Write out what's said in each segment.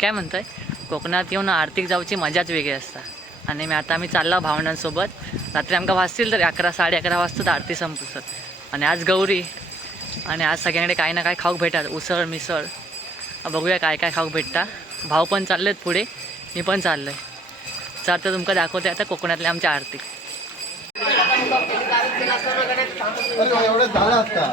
काय म्हणतोय? कोकणात येऊन आर्थिक जाऊची मजाच वेगळी असता. आणि मी आता आम्ही चाललो भावंडांसोबत रात्री आमका वाजतील तर अकरा साडे अकरा वाजता आरती संपतात आणि आज गौरी. आणि आज सगळ्यांकडे काही ना काही खाऊक भेटतात. उसळ मिसळ. बघूया काय काय खाऊक भेटता. भाव पण चाललेत पुढे. मी पण चाललोय. चल तर तुमका दाखवते आता कोकणातल्या आमच्या आरती. एवढं झालं. असता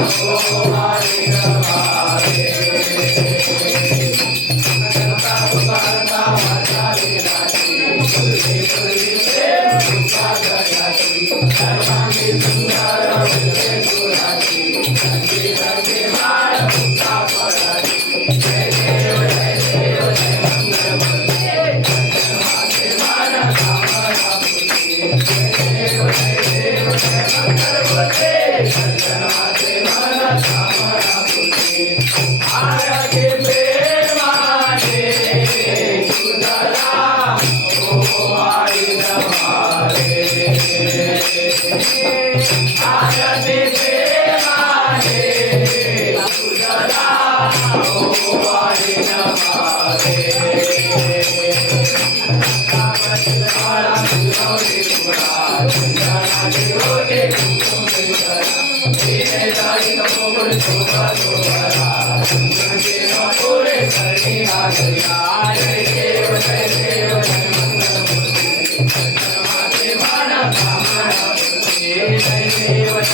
तुझला आरती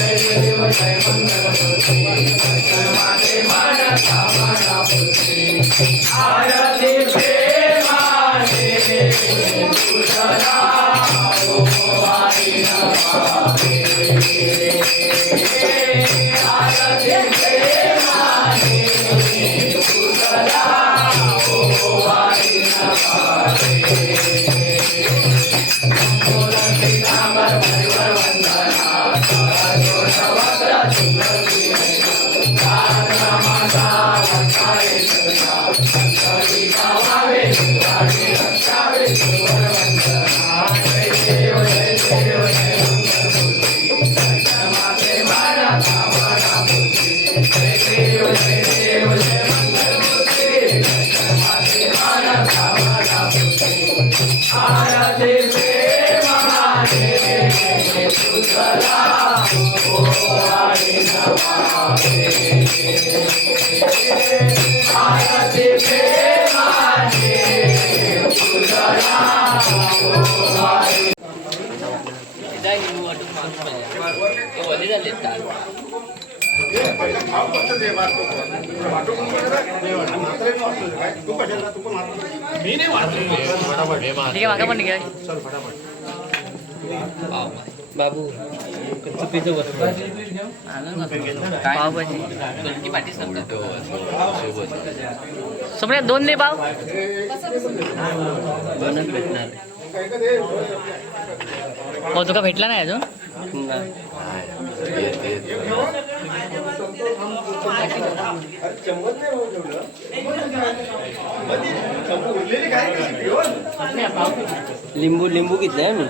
आरती ठीक आहे मागा पण घ्या बाबू चुकीचं वस्तू पावभाजी समजा दोन नाही पाव. दोनच भेटणार. हो तुका भेटला नाही अजून? लिंबू लिंबू घेतलंय मी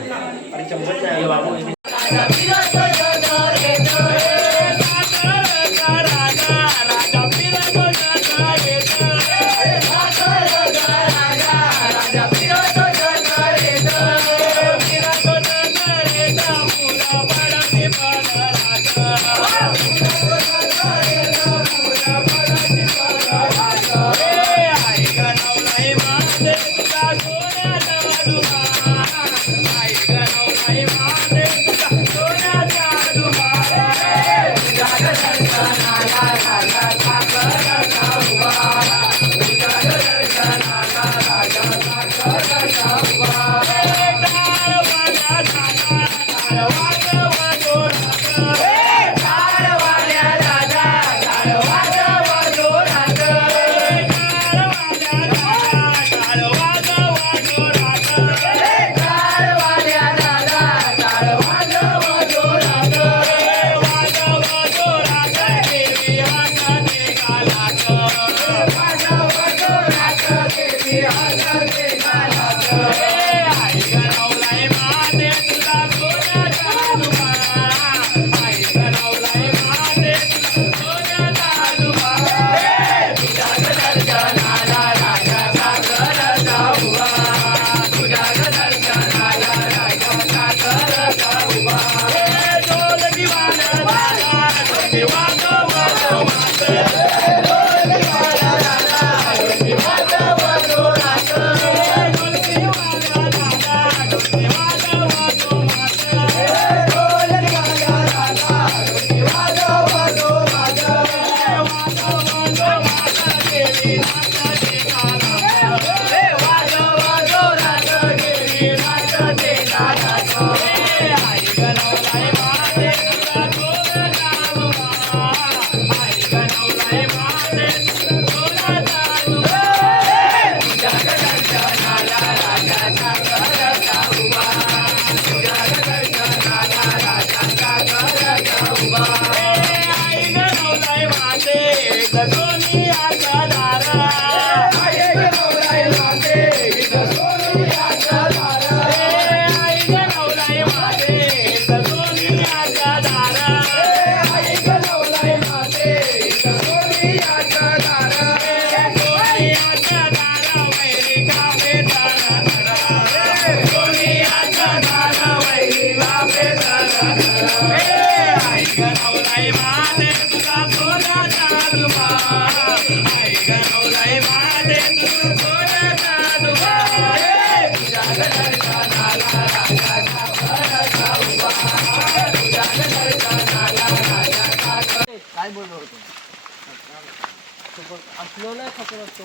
असलो नाही खतरा तो.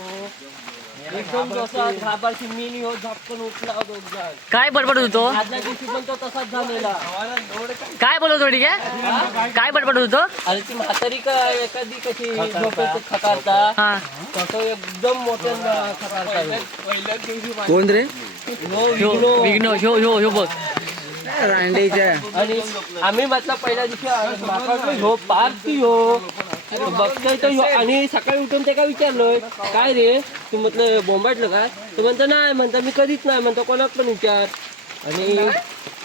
एकदम जसा घाबरची मिनी हो झपकन उठला दोघ काय बडबडत होतो आदल्या दिवशी पण तो तसाच झालेला. काय बोलत होती काय काय बडबडत होतो आणि ती म्हातारी काय एखादी कशी झोपेत खकारता हा. तसं एकदम मोठ्या खकारता कोण रे? विघ्न ह्यो ह्यो ह्यो बघ. रांडेच्या आणि आम्ही म्हटलं पहिल्या दिवशी अरे बापा तो ह्यो पार ती ह्यो बघतोय तो ह्यो आणि सकाळी उठून ते काय विचारलोय काय रे? तू म्हटलं बोंबाटलं का? तू म्हणतो नाही. म्हणता मी कधीच नाही. म्हणतो कोणाक पण विचार. आणि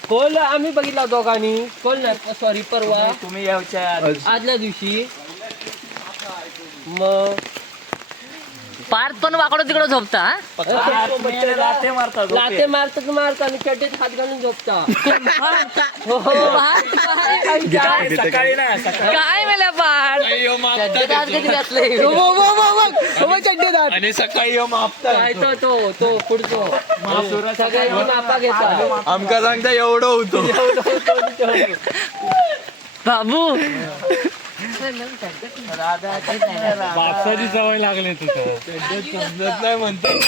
कोल आम्ही बघितला दोघांनी. कोल नाही सॉरी परवा. तुम्ही आदल्या दिवशी. मग पार्थ पण वाकडो तिकडं झोपता हा? लाते मारतात मारतात आणि चड्डीत हात घालून झोपता. हो, हो. काय मेल्या पार्थ? चड्डीत हात कधी घातले? आणि सकाळी काय तो तो तो पुढचो. सगळ्यांची मापा घेता आमका सांगता एवढं होतो. बाबू. बापसाची सवय लागली तुझं समजत नाही म्हणते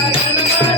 I'm gonna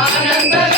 ఆనందగా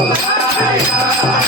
आलो पार्वती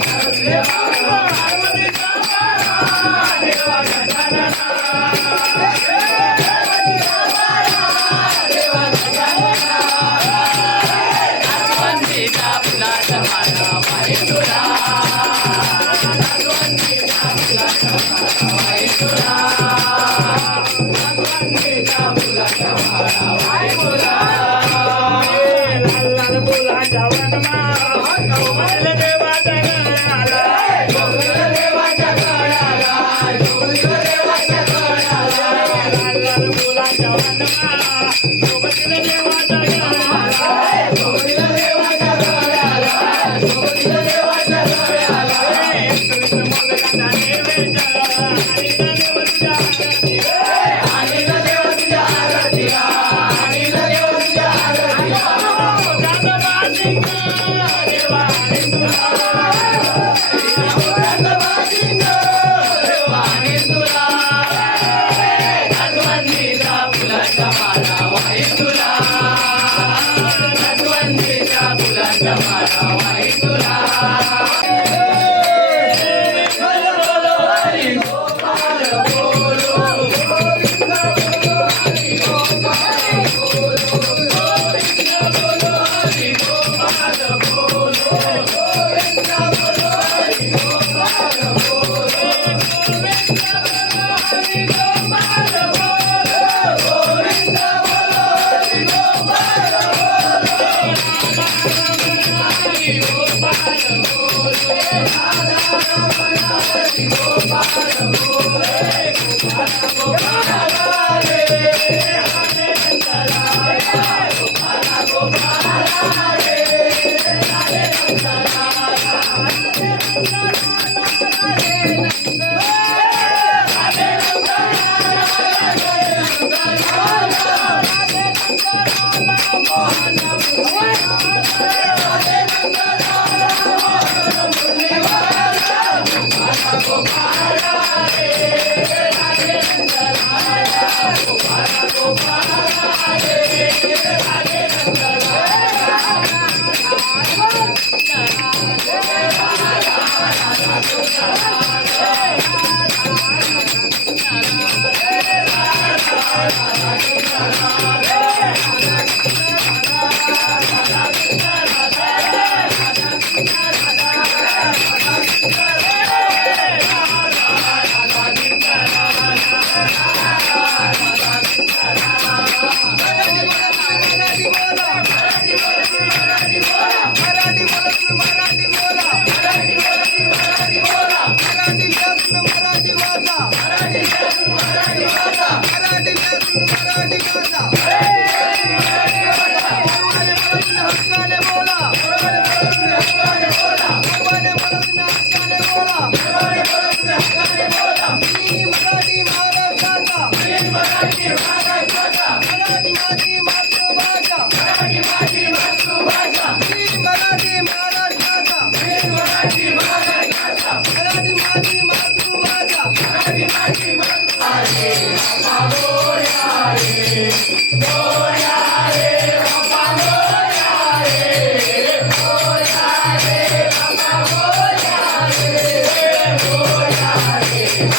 वंदिता దేవా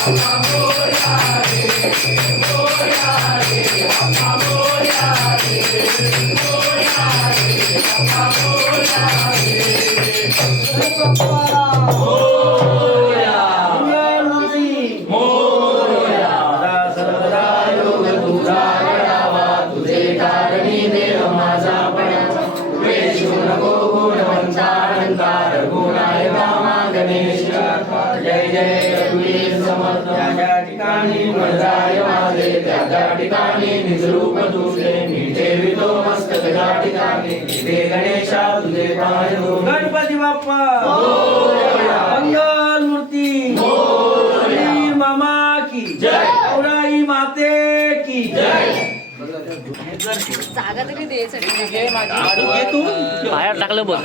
I'm गणपती बाप्पा जागा तरी द्यायचं बाहेर टाकलं बघ.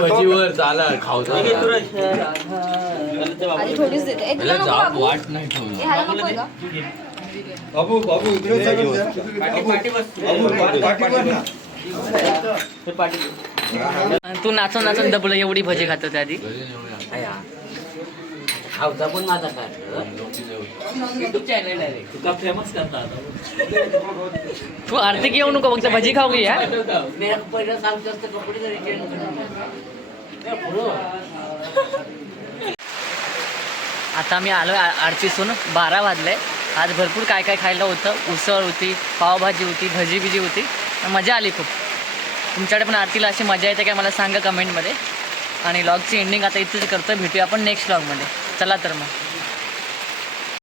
भजीवर चाला खावता आधी थोडीच देते. ए, तुला नको बाबू. वाट नाही ठेवलं. ए, ह्याला नकोय का? बाबू बाबू इकडे जा. बाबू, ना. तू नाचून नाचून दबलं एवढी भजी खात होती आधी खावचा पण माझा तुका फेमस करता तू आरती येऊ नको फक्त भजी खाऊ घे या पहिलं सांगतो असतं कपडे जरी आता मी आलो आरतीसून बारा वाजले. आज भरपूर काय काय खायला होतं. उसळ होती पावभाजी होती भजी बिजी होती. मजा आली खूप. तुमच्याकडे पण आरतीला अशी मजा येते काय मला सांगा कमेंटमध्ये आणि लॉगची एंडिंग आता इथेच करतो भेटूया आपण नेक्स्ट लॉगमध्ये चला तर मग.